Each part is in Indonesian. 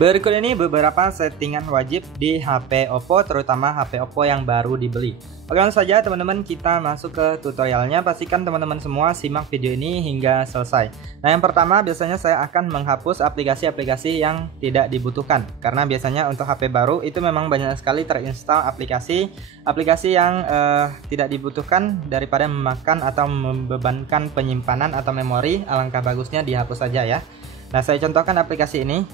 Berikut ini beberapa settingan wajib di HP Oppo, terutama HP Oppo yang baru dibeli. Oke, langsung saja teman-teman kita masuk ke tutorialnya. Pastikan teman-teman semua simak video ini hingga selesai. Nah, yang pertama biasanya saya akan menghapus aplikasi-aplikasi yang tidak dibutuhkan. Karena biasanya untuk HP baru itu memang banyak sekali terinstal aplikasi yang tidak dibutuhkan, daripada memakan atau membebankan penyimpanan atau memori. Alangkah bagusnya dihapus saja ya. Nah, saya contohkan aplikasi ini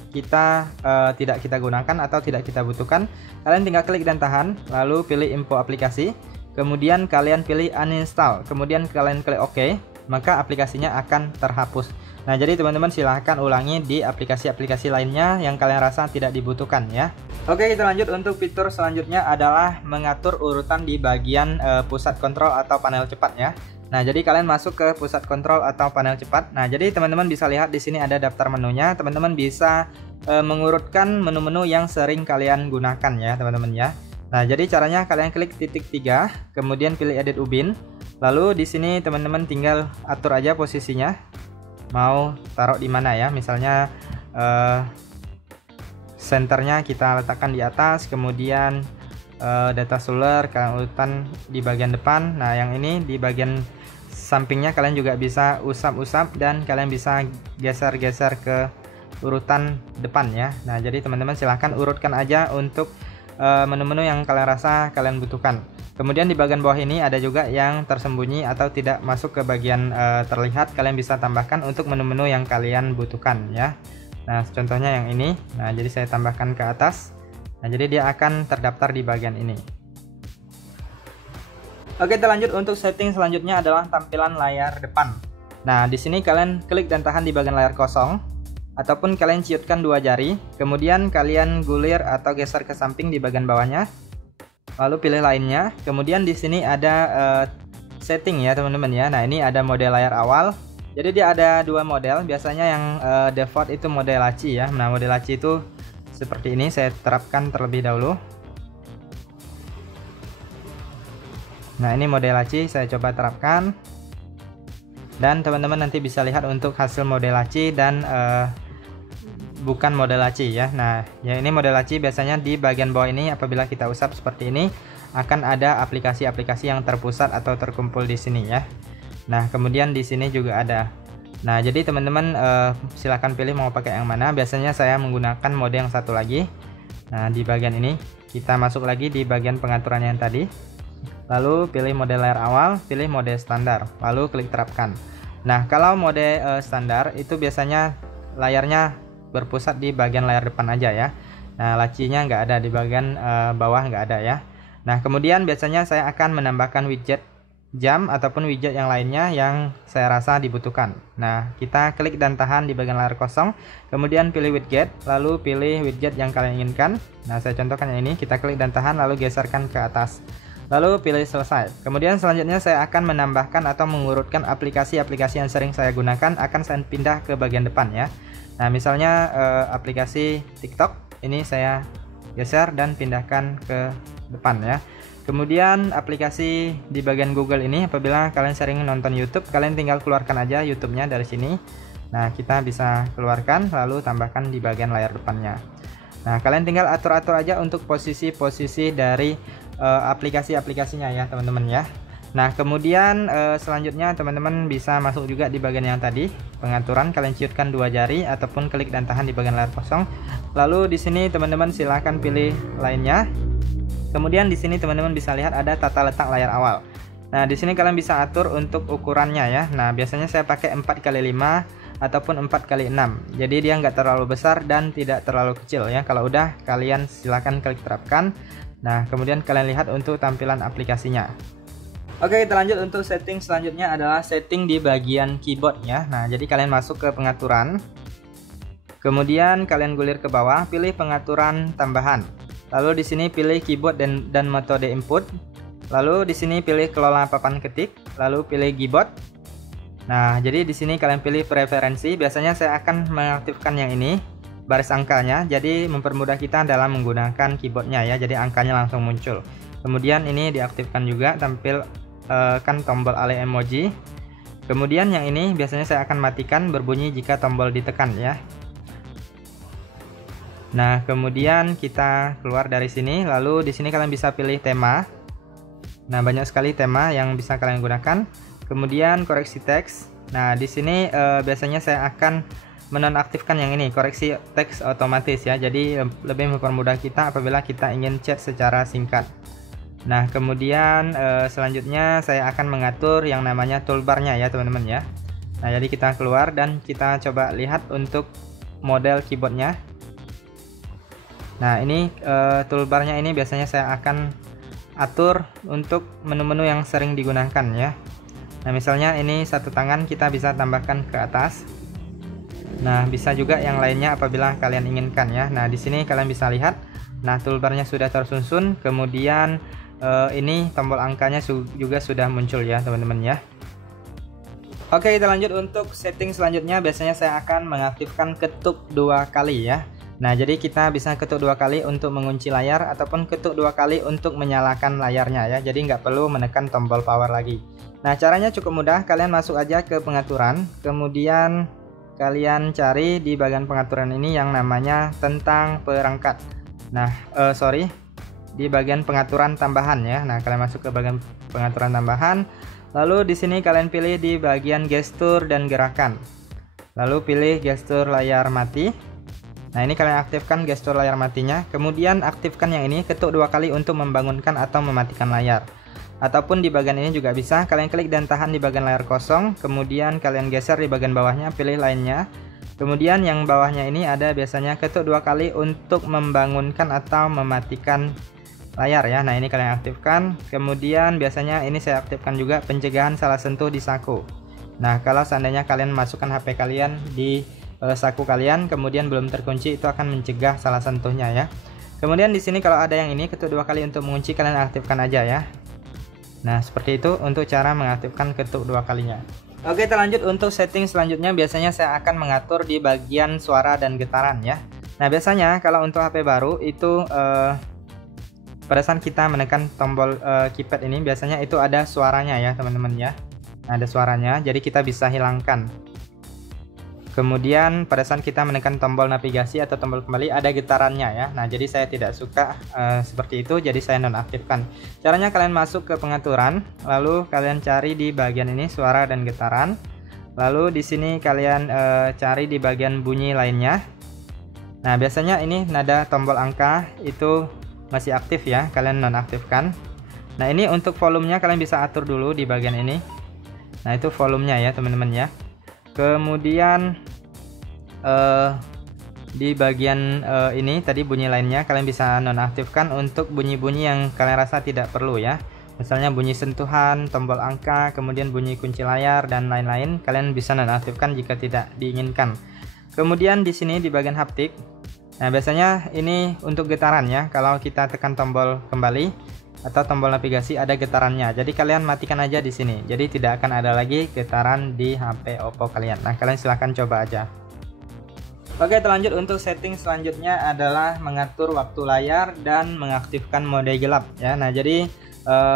tidak kita gunakan atau tidak kita butuhkan. Kalian tinggal klik dan tahan, lalu pilih info aplikasi, kemudian kalian pilih uninstall, kemudian kalian klik OK, maka aplikasinya akan terhapus. Nah, jadi teman-teman silahkan ulangi di aplikasi-aplikasi lainnya yang kalian rasa tidak dibutuhkan ya. Oke, kita lanjut untuk fitur selanjutnya adalah mengatur urutan di bagian pusat kontrol atau panel cepat ya. Nah, jadi kalian masuk ke pusat kontrol atau panel cepat. Nah, jadi teman-teman bisa lihat di sini ada daftar menunya. Teman-teman bisa mengurutkan menu-menu yang sering kalian gunakan ya, teman-teman ya. Nah, jadi caranya kalian klik titik 3, kemudian pilih edit ubin. Lalu di sini teman-teman tinggal atur aja posisinya. Mau taruh di mana ya? Misalnya senternya kita letakkan di atas, kemudian data solar kalian urutan di bagian depan. Nah, yang ini di bagian sampingnya kalian juga bisa usap-usap dan kalian bisa geser-geser ke urutan depan ya. Nah, jadi teman-teman silahkan urutkan aja untuk menu-menu yang kalian rasa kalian butuhkan. Kemudian di bagian bawah ini ada juga yang tersembunyi atau tidak masuk ke bagian terlihat. Kalian bisa tambahkan untuk menu-menu yang kalian butuhkan ya. Nah, contohnya yang ini. Nah, jadi saya tambahkan ke atas. Nah, jadi dia akan terdaftar di bagian ini. Oke, kita lanjut untuk setting selanjutnya adalah tampilan layar depan. Nah, di sini kalian klik dan tahan di bagian layar kosong, ataupun kalian ciutkan dua jari, kemudian kalian gulir atau geser ke samping di bagian bawahnya, lalu pilih lainnya. Kemudian di sini ada setting ya teman-teman ya. Nah, ini ada mode layar awal. Jadi dia ada dua model. Biasanya yang default itu mode laci ya. Nah, mode laci itu seperti ini, saya terapkan terlebih dahulu. Nah, ini mode laci saya coba terapkan. Dan teman-teman nanti bisa lihat untuk hasil mode laci dan bukan mode laci ya. Nah, ya ini mode laci biasanya di bagian bawah ini apabila kita usap seperti ini akan ada aplikasi-aplikasi yang terpusat atau terkumpul di sini ya. Nah, kemudian di sini juga ada. Nah, jadi teman-teman silahkan pilih mau pakai yang mana. Biasanya saya menggunakan mode yang satu lagi. Nah, di bagian ini kita masuk lagi di bagian pengaturan yang tadi. Lalu pilih mode layar awal, pilih mode standar, lalu klik terapkan. Nah, kalau mode standar itu biasanya layarnya berpusat di bagian layar depan aja ya. Nah, lacinya nggak ada di bagian bawah, nggak ada ya. Nah, kemudian biasanya saya akan menambahkan widget jam ataupun widget yang lainnya yang saya rasa dibutuhkan. Nah, kita klik dan tahan di bagian layar kosong, kemudian pilih widget, lalu pilih widget yang kalian inginkan. Nah, saya contohkan yang ini, kita klik dan tahan lalu geserkan ke atas, lalu pilih selesai. Kemudian selanjutnya saya akan menambahkan atau mengurutkan aplikasi-aplikasi yang sering saya gunakan, akan saya pindah ke bagian depan ya. Nah, misalnya aplikasi TikTok ini saya geser dan pindahkan ke depan ya. Kemudian aplikasi di bagian Google ini, apabila kalian sering nonton YouTube, kalian tinggal keluarkan aja YouTube-nya dari sini. Nah, kita bisa keluarkan lalu tambahkan di bagian layar depannya. Nah, kalian tinggal atur-atur aja untuk posisi-posisi dari aplikasi-aplikasinya ya teman-teman ya. Nah, kemudian selanjutnya teman-teman bisa masuk juga di bagian yang tadi, pengaturan. Kalian ciutkan dua jari ataupun klik dan tahan di bagian layar kosong. Lalu di sini teman-teman silahkan pilih lainnya. Kemudian di sini teman-teman bisa lihat ada tata letak layar awal. Nah, di sini kalian bisa atur untuk ukurannya ya. Nah, biasanya saya pakai 4x5 ataupun 4x6. Jadi dia nggak terlalu besar dan tidak terlalu kecil ya. Kalau udah kalian silahkan klik terapkan. Nah, kemudian kalian lihat untuk tampilan aplikasinya. Oke, kita lanjut untuk setting selanjutnya adalah setting di bagian keyboard ya. Nah, jadi kalian masuk ke pengaturan. Kemudian kalian gulir ke bawah, pilih pengaturan tambahan. Lalu di sini pilih keyboard dan metode input. Lalu di sini pilih kelola papan ketik, lalu pilih keyboard. Nah, jadi di sini kalian pilih preferensi. Biasanya saya akan mengaktifkan yang ini, baris angkanya, jadi mempermudah kita dalam menggunakan keyboardnya ya. Jadi angkanya langsung muncul. Kemudian ini diaktifkan juga, tampil kan tombol alih emoji. Kemudian yang ini biasanya saya akan matikan, berbunyi jika tombol ditekan ya. Nah, kemudian kita keluar dari sini, lalu di sini kalian bisa pilih tema. Nah, banyak sekali tema yang bisa kalian gunakan. Kemudian koreksi teks. Nah, di sini biasanya saya akan menonaktifkan yang ini, koreksi teks otomatis ya. Jadi lebih mempermudah kita apabila kita ingin chat secara singkat. Nah, kemudian selanjutnya saya akan mengatur yang namanya toolbarnya ya teman-teman ya. Nah, jadi kita keluar dan kita coba lihat untuk model keyboardnya. Nah, ini toolbarnya ini biasanya saya akan atur untuk menu-menu yang sering digunakan ya. Nah, misalnya ini satu tangan kita bisa tambahkan ke atas. Nah, bisa juga yang lainnya apabila kalian inginkan ya. Nah, di sini kalian bisa lihat. Nah, toolbarnya sudah tersusun. Kemudian ini tombol angkanya juga sudah muncul ya teman-teman ya. Oke, kita lanjut untuk setting selanjutnya. Biasanya saya akan mengaktifkan ketuk 2 kali ya. Nah, jadi kita bisa ketuk 2 kali untuk mengunci layar ataupun ketuk 2 kali untuk menyalakan layarnya ya. Jadi nggak perlu menekan tombol power lagi. Nah, caranya cukup mudah. Kalian masuk aja ke pengaturan, kemudian kalian cari di bagian pengaturan ini yang namanya tentang perangkat. Nah, di bagian pengaturan tambahan ya. Nah, kalian masuk ke bagian pengaturan tambahan. Lalu di sini kalian pilih di bagian gestur dan gerakan. Lalu pilih gestur layar mati. Nah, ini kalian aktifkan gestur layar matinya. Kemudian aktifkan yang ini, ketuk 2 kali untuk membangunkan atau mematikan layar. Ataupun di bagian ini juga bisa, kalian klik dan tahan di bagian layar kosong. Kemudian kalian geser di bagian bawahnya, pilih lainnya. Kemudian yang bawahnya ini ada biasanya ketuk 2 kali untuk membangunkan atau mematikan layar ya. Nah, ini kalian aktifkan. Kemudian biasanya ini saya aktifkan juga pencegahan salah sentuh di saku. Nah, kalau seandainya kalian masukkan HP kalian di saku kalian kemudian belum terkunci, itu akan mencegah salah sentuhnya ya. Kemudian di sini kalau ada yang ini ketuk 2 kali untuk mengunci, kalian aktifkan aja ya. Nah, seperti itu untuk cara mengaktifkan ketuk 2 kalinya. Oke, kita lanjut untuk setting selanjutnya. Biasanya saya akan mengatur di bagian suara dan getaran ya. Nah, biasanya kalau untuk HP baru itu pada saat kita menekan tombol keypad ini biasanya itu ada suaranya ya teman-teman ya. Nah, ada suaranya, jadi kita bisa hilangkan. Kemudian pada saat kita menekan tombol navigasi atau tombol kembali ada getarannya ya. Nah, jadi saya tidak suka seperti itu, jadi saya nonaktifkan. Caranya kalian masuk ke pengaturan, lalu kalian cari di bagian ini suara dan getaran. Lalu di sini kalian cari di bagian bunyi lainnya. Nah, biasanya ini nada tombol angka itu masih aktif ya, kalian nonaktifkan. Nah, ini untuk volumenya kalian bisa atur dulu di bagian ini. Nah, itu volumenya ya teman-teman ya. Kemudian di bagian ini tadi bunyi lainnya kalian bisa nonaktifkan untuk bunyi-bunyi yang kalian rasa tidak perlu ya. Misalnya bunyi sentuhan, tombol angka, kemudian bunyi kunci layar dan lain-lain, kalian bisa nonaktifkan jika tidak diinginkan. Kemudian di sini di bagian haptik. Nah, biasanya ini untuk getaran ya. Kalau kita tekan tombol kembali atau tombol navigasi ada getarannya. Jadi kalian matikan aja di sini. Jadi tidak akan ada lagi getaran di HP Oppo kalian. Nah, kalian silahkan coba aja. Oke, lanjut untuk setting selanjutnya adalah mengatur waktu layar dan mengaktifkan mode gelap ya. Nah, jadi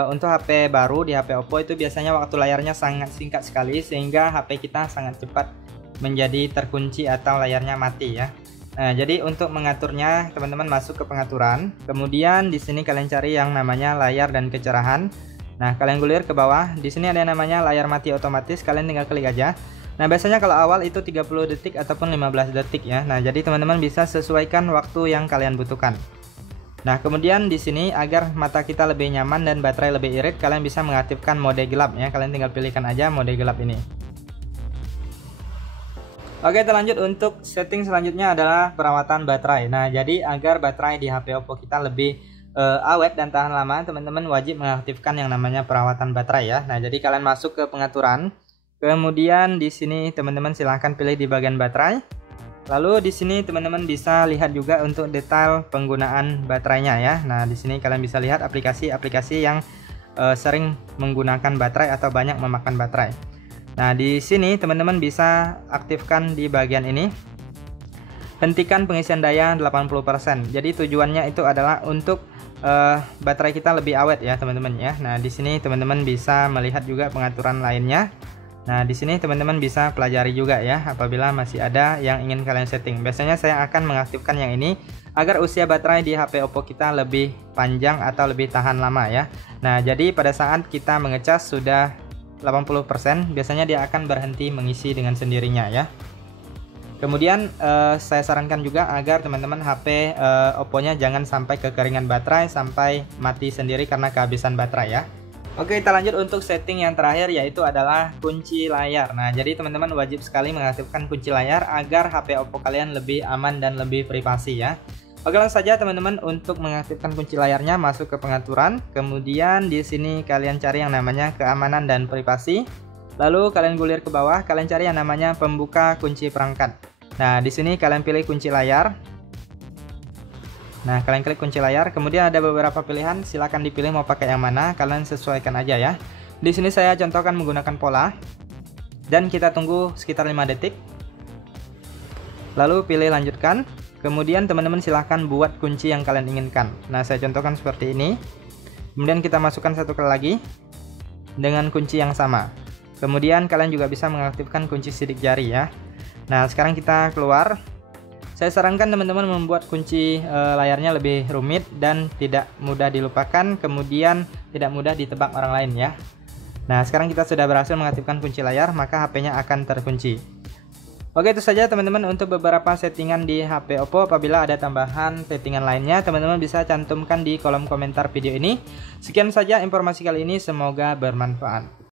untuk HP baru di HP Oppo itu biasanya waktu layarnya sangat singkat sekali sehingga HP kita sangat cepat menjadi terkunci atau layarnya mati ya. Nah, jadi untuk mengaturnya teman-teman masuk ke pengaturan, kemudian di sini kalian cari yang namanya layar dan kecerahan. Nah, kalian gulir ke bawah, di sini ada yang namanya layar mati otomatis, kalian tinggal klik aja. Nah, biasanya kalau awal itu 30 detik ataupun 15 detik ya. Nah, jadi teman-teman bisa sesuaikan waktu yang kalian butuhkan. Nah, kemudian di sini agar mata kita lebih nyaman dan baterai lebih irit, kalian bisa mengaktifkan mode gelap ya. Kalian tinggal pilihkan aja mode gelap ini. Oke, kita lanjut untuk setting selanjutnya adalah perawatan baterai. Nah, jadi agar baterai di HP Oppo kita lebih awet dan tahan lama, teman-teman wajib mengaktifkan yang namanya perawatan baterai ya. Nah, jadi kalian masuk ke pengaturan. Kemudian di sini teman-teman silahkan pilih di bagian baterai. Lalu di sini teman-teman bisa lihat juga untuk detail penggunaan baterainya ya. Nah, di sini kalian bisa lihat aplikasi-aplikasi yang sering menggunakan baterai atau banyak memakan baterai. Nah, di sini teman-teman bisa aktifkan di bagian ini. Hentikan pengisian daya 80%. Jadi tujuannya itu adalah untuk baterai kita lebih awet ya, teman-teman ya. Nah, di sini teman-teman bisa melihat juga pengaturan lainnya. Nah, di sini teman-teman bisa pelajari juga ya apabila masih ada yang ingin kalian setting. Biasanya saya akan mengaktifkan yang ini agar usia baterai di HP Oppo kita lebih panjang atau lebih tahan lama ya. Nah, jadi pada saat kita mengecas sudah 80%, biasanya dia akan berhenti mengisi dengan sendirinya ya. Kemudian saya sarankan juga agar teman-teman HP Oppo-nya jangan sampai kekeringan baterai sampai mati sendiri karena kehabisan baterai ya. Oke, kita lanjut untuk setting yang terakhir, yaitu adalah kunci layar. Nah, jadi teman-teman wajib sekali mengaktifkan kunci layar agar HP Oppo kalian lebih aman dan lebih privasi ya. Oke, langsung saja teman-teman untuk mengaktifkan kunci layarnya, masuk ke pengaturan. Kemudian di sini kalian cari yang namanya keamanan dan privasi. Lalu kalian gulir ke bawah, kalian cari yang namanya pembuka kunci perangkat. Nah, di sini kalian pilih kunci layar. Nah, kalian klik kunci layar, kemudian ada beberapa pilihan, silahkan dipilih mau pakai yang mana, kalian sesuaikan aja ya. Di sini saya contohkan menggunakan pola, dan kita tunggu sekitar 5 detik. Lalu pilih lanjutkan, kemudian teman-teman silahkan buat kunci yang kalian inginkan. Nah, saya contohkan seperti ini. Kemudian kita masukkan satu kali lagi, dengan kunci yang sama. Kemudian kalian juga bisa mengaktifkan kunci sidik jari ya. Nah, sekarang kita keluar. Saya sarankan teman-teman membuat kunci layarnya lebih rumit dan tidak mudah dilupakan, kemudian tidak mudah ditebak orang lain ya. Nah, sekarang kita sudah berhasil mengaktifkan kunci layar, maka HP-nya akan terkunci. Oke, itu saja teman-teman untuk beberapa settingan di HP Oppo. Apabila ada tambahan settingan lainnya, teman-teman bisa cantumkan di kolom komentar video ini. Sekian saja informasi kali ini, semoga bermanfaat.